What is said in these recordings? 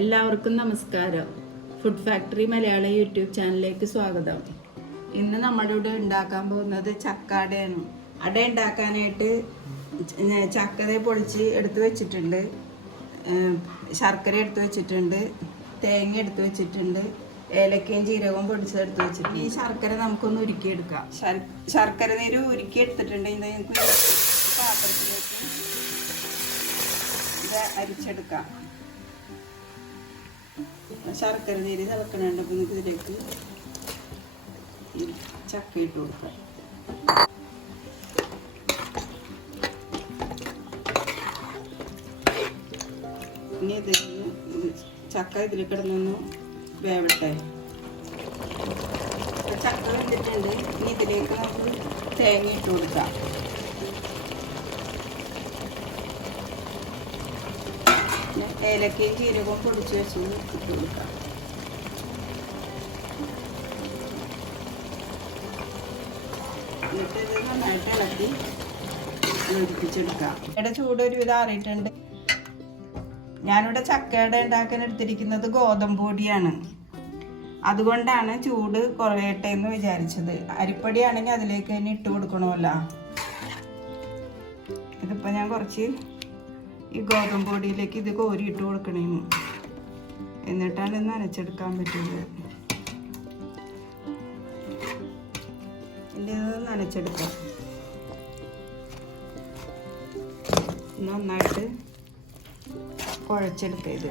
എല്ലാവർക്കും നമസ്കാരം. Food factory Malayalam YouTube ചാനലിലേക്ക് സ്വാഗതം. ഇന്ന് നമ്മുടെ ഇവിടെ ഉണ്ടാക്കാൻ പോകുന്നത് ചക്കാടയാണ്. അട ഉണ്ടാക്കാനായിട്ട് ചക്കര പൊളിച്ച് എടുത്ത് വെച്ചിട്ടുണ്ട്, ശർക്കര എടുത്ത് വെച്ചിട്ടുണ്ട്, തേങ്ങ എടുത്ത് വെച്ചിട്ടുണ്ട്, ഏലക്കയും ജീരകവും പൊടിച്ചെടുത്ത് വെച്ചിട്ടുണ്ട്. ഈ ശർക്കര നമുക്കൊന്ന് ഉരുക്കിയെടുക്കാം. ശർക്കര നീര് ഉരുക്കി എടുത്തിട്ടുണ്ട്. ഇത് നമുക്ക് പാത്രത്തിലേക്ക് ഇത് അരിച്ചെടുക്കാം. ശർക്കര നീര് തിളക്കണുണ്ട്. അപ്പം നമുക്ക് ഇതിലേക്ക് ചക്ക ഇട്ട് കൊടുക്കാം. ഇനി ചക്ക ഇതിൽ കിടന്നൊന്ന് വേവട്ടെ. ചക്ക വെന്തിട്ടുണ്ട്. ഇനി ഇതിലേക്ക് നമുക്ക് തേങ്ങ ഇട്ട് കൊടുക്കാം. ഏലക്കയും ജീരകവും പൊടിച്ച് വെച്ച് ഇട്ട് കൊടുക്കാം. എന്നിട്ട് ഇത് നന്നായിട്ട് ഇളക്കി യോജിപ്പിച്ചെടുക്കാം. ഇവിടെ ചൂട് ഒരുവിധം ആറിയിട്ടുണ്ട്. ഞാനിവിടെ ചക്കയുടെ ഉണ്ടാക്കാൻ എടുത്തിരിക്കുന്നത് ഗോതമ്പ് പൊടിയാണ്. അതുകൊണ്ടാണ് ചൂട് കുറയട്ടെ എന്ന് വിചാരിച്ചത്. അരിപ്പൊടിയാണെങ്കിൽ അതിലേക്ക് തന്നെ ഇട്ട് കൊടുക്കണമല്ലോ. ഇതിപ്പോൾ ഞാൻ കുറച്ച് ഈ ഗോതമ്പ് പൊടിയിലേക്ക് ഇത് കോരിയിട്ട് കൊടുക്കണേ. എന്നിട്ടാണ് ഇത് നനച്ചെടുക്കാൻ പറ്റുന്നത്. ഇത് നനച്ചെടുക്കാം. നന്നായിട്ട് കുഴച്ചെടുക്കുക. ഇത്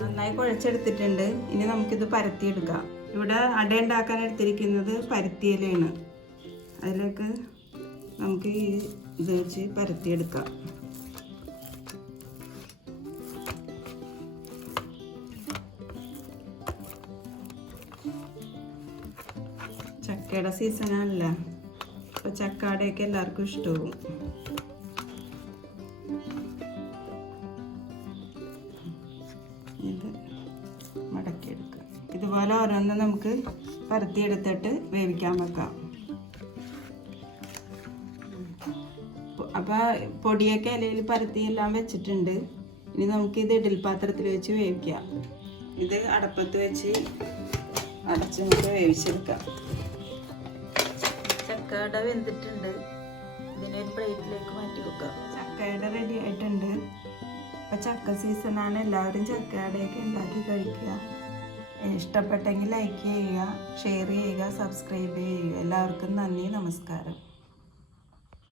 നന്നായി കുഴച്ചെടുത്തിട്ടുണ്ട്. ഇനി നമുക്കിത് പരത്തിയെടുക്കാം. ഇവിടെ അട ഉണ്ടാക്കാൻ എടുത്തിരിക്കുന്നത് പരുത്തിയിലയാണ്. അതിലേക്ക് നമുക്ക് ഈ ഇത് വെച്ച് പരത്തിയെടുക്കാം. ചക്കയുടെ സീസണല്ല, അപ്പോൾ ചക്കാടയൊക്കെ എല്ലാവർക്കും ഇഷ്ടവും. ഇത് മടക്കിയെടുക്കുക. ഇതുപോലെ ഓരോന്നും നമുക്ക് പരത്തിയെടുത്തിട്ട് വേവിക്കാൻ വെക്കാം. അപ്പോൾ പൊടിയൊക്കെ ഇലയിൽ പരത്തി എല്ലാം വെച്ചിട്ടുണ്ട്. ഇനി നമുക്ക് ഇത് ഇഡ്ഡലി പാത്രത്തിൽ വെച്ച് വേവിക്കാം. ഇത് അടപ്പത്ത് വെച്ച് അടച്ച് നമുക്ക് വേവിച്ചെടുക്കാം. ചക്കയുടെ വെന്തിട്ടുണ്ട്. ഇതിനൊരു പ്ലേറ്റിലേക്ക് മാറ്റി വെക്കാം. ചക്കയുടെ റെഡി ആയിട്ടുണ്ട്. ഇപ്പം ചക്ക സീസണാണ്. എല്ലാവരും ചക്കയുടെയൊക്കെ ഉണ്ടാക്കി കഴിക്കുക. ഇഷ്ടപ്പെട്ടെങ്കിൽ ലൈക്ക് ചെയ്യുക, ഷെയർ ചെയ്യുക, സബ്സ്ക്രൈബ് ചെയ്യുക. എല്ലാവർക്കും നന്ദി, നമസ്കാരം.